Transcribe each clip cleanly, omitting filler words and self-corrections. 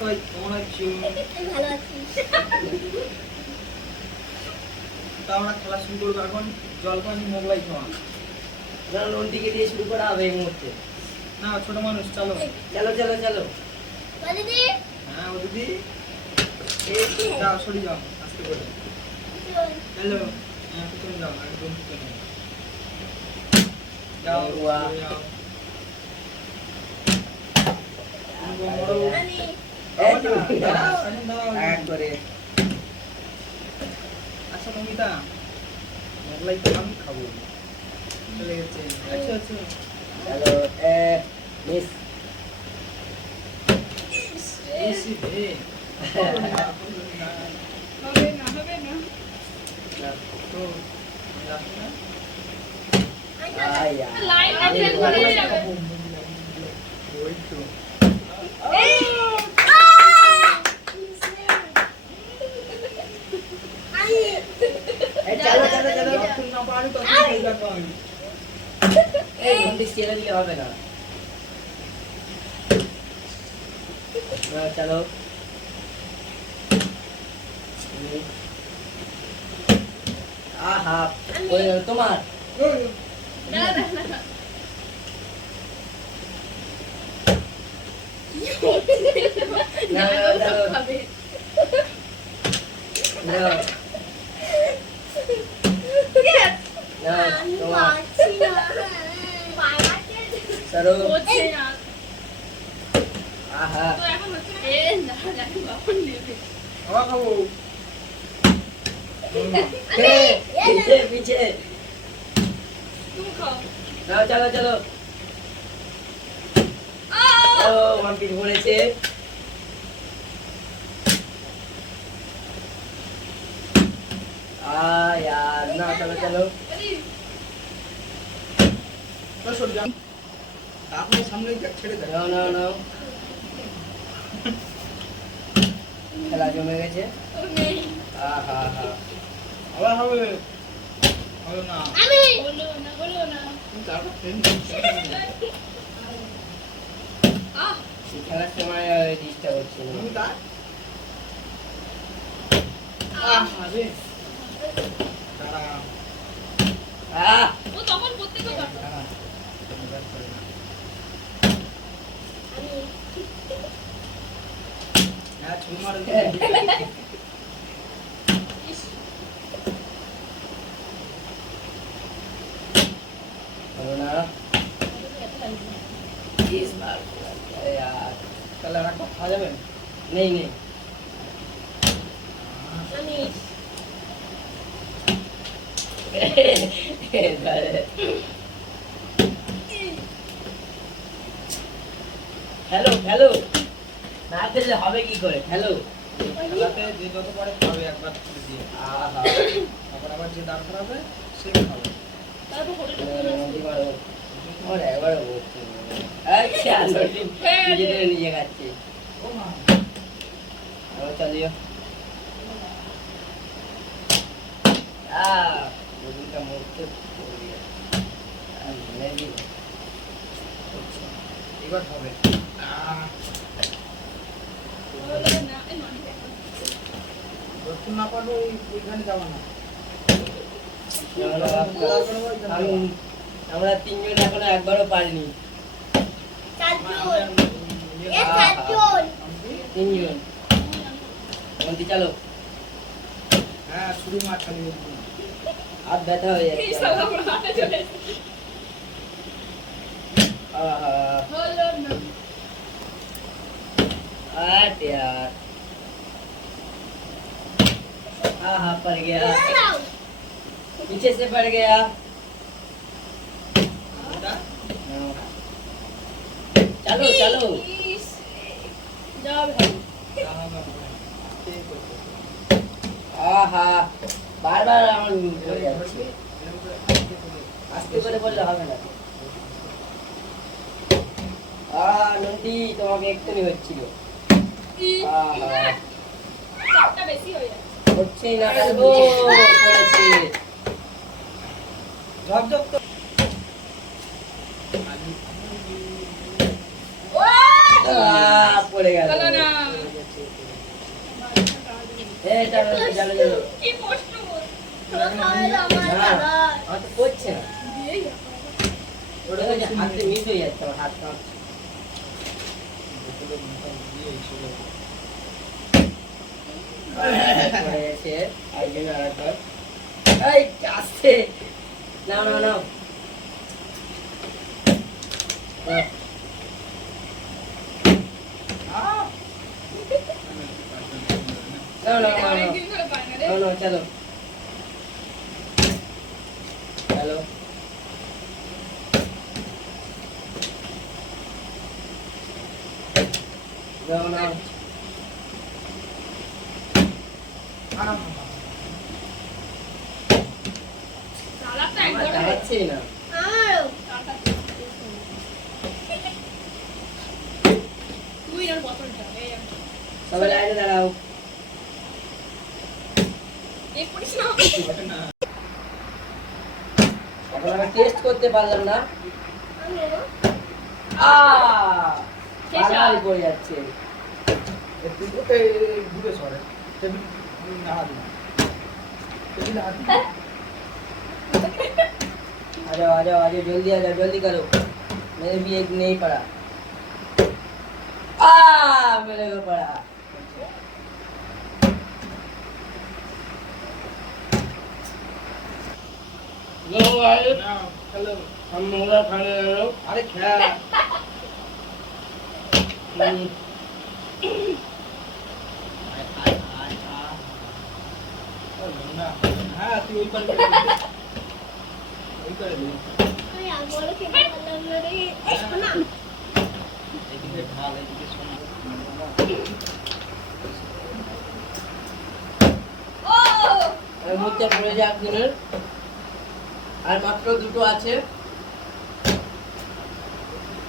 সবাই কেমন আছো? ভালো আছি। তা আমরা খেলা শুরু করবো এখন। জলপানি মোগলাই খাওয়া না নন্দিকে দিয়ে শুরু করা হবে এই মুহূর্তে। না, ছোট মানুষ চলো। চলো চলো চলো। দিদি হ্যাঁ ও দিদি, এই যাও সরি যাও আস্তে করে। হ্যালো, হ্যাঁ পিছনে যাও, একদম পিছনে যাও। বাহ। সরে যাও। আমি এই তো, দাঁড়াও, এখন দাঁড়াও। এক করে। আচ্ছা মমিতা, মোগলাই তো আমি খাবো। চলে গেছে। আচ্ছা আচ্ছা চলো মিস। এসি রে। হবে না হবে না তো যাচ্ছি না। আয়া লাইন মেনটেন করে যাবে ওই তো এই চলো চলো চলো। যতক্ষণ না পারি ততক্ষণ খেয়ে যাবো আমি। এই নন্দি ছেড়ে দিলে হবে না। চলো। আহা ওই তোমার না না না না হবে না না তোমার সরো। হচ্ছে না আহা তো এখন হচ্ছে না এ না জানি কখন নেবে খাওয়া খাবো। পিছে পিছে তুমি খাও নাও চলো চলো। ও ওয়ান পিস পড়েছে। यार ना चलो चलो। তো সরে যাও। আপনি সামনে ছেড়ে দেন। নাও নাও নাও। খেলা জমে গেছে। নেই আহা হা আবার হবে। হলো না। বলো না তারপর ট্রেন আহ খেলার সময় ডিস্টার্ব হচ্ছে না। মমিতা। আহ আরে দাঁড়া আহ ও তখন প্রত্যেকটা পারতো দাঁড়া। হ্যাঁ ছুরি মারো। ইস হলো না। इस बार अरे यार তাহলে আর একটা খাওয়া যাবে? नहीं नहीं হ্যালো হ্যালো না দিলে হবে কি করে? হ্যালো খেলাতে যে যত পারে খাবে একবার করে দিয়ে। আহা তারপর আবার যে দাঁড় খারাপে সে খাবে। তারপর হোটেলে নদী মারো ওরে একবার বলছি আচ্ছা নদী নিজে নিজে খাচ্ছে। ও মা আবার চালিও। নদীটা মরতে এবার হবে। না এই মানে যতক্ষণ না পারবো ওইখানে যাবো না। আমরা তিনজন এখনো একবারও পারিনি। তিনজন মন্তি চালো। হ্যাঁ ছুরি মার খালি হাত ব্যথা হয়ে এই যাচ্ছে সালা আমরা হাতে চলে এসেছি। आहा হলো না आट यार आहा पड़ गया पीछे से पड़ गया। चलो चलो ইস যাও ভাই आहा बार बार আমার পড়ে যাচ্ছে। আস্তে করে বললে হবে না। নন্দী তোমাকে একটুনি হচ্ছিল। ইস, আহা চাপটা বেশি হয়ে যাচ্ছে হচ্ছেই না। ও পড়েছে। ঝপ ঝপ তো পড়ে গেল। চলো না জানো জানো কি কষ্ট তোরা খাওয়ালে আমার না দাদা আমার তো পড়ছে না দিয়েই যা। ওটা হচ্ছে হাতে মিস হয়ে যাচ্ছে আমার হাত কাঁপছে বোতলে মোটা দিয়ে ছিল পড়ে গেছে আর জন্য আরেকবার এই আসছে নাও নাও নাও নাও নাও নাও নাও অনেকদিন ধরে পায় না রে। নাও নাও চলো চলো নাও নাও চালাকটা আমার একবার চালাচ্ছেই না আমারও তুই আর বোতলটা এই সবাই লাইনে দাঁড়াও এই পড়িস না এখন আমি টেস্ট করতে পারলাম না আমিও বারবারই পড়ে যাচ্ছে ঘুরে সরে টেবিল না হাত না টেবিল হাত आ जाओ आ जाओ आ जाओ जल्दी करो मेरे भी एक नहीं पड़ा मेरे को पड़ा लो भाई না চলো हम मोला खाने जा रहे हो আরে খেলা হ্যাঁ তুই ওই পারে ওই করে দে তুই আমারও খেতে পারলাম না রে এই শোনা এদিকে ঢাল এদিকে সোনা ও মুখটা পড়ে যাক দিনের আর মাত্র দুটো আছে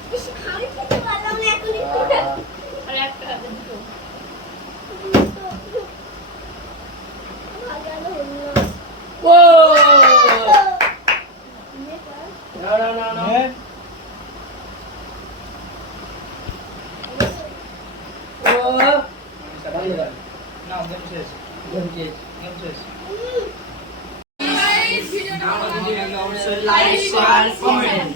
বেশি খালি খেতে পারলাম না এখনই আর একটা হাতে দুটো ভালো হলো ও না না হ্যাঁ ও বন্ধ কর না গেম শেষ জমছে গেম শেষ গাইস ভিডিওটা আমাদের ভিডিও অবশ্যই লাইক লাইক শেয়ার কমেন্ট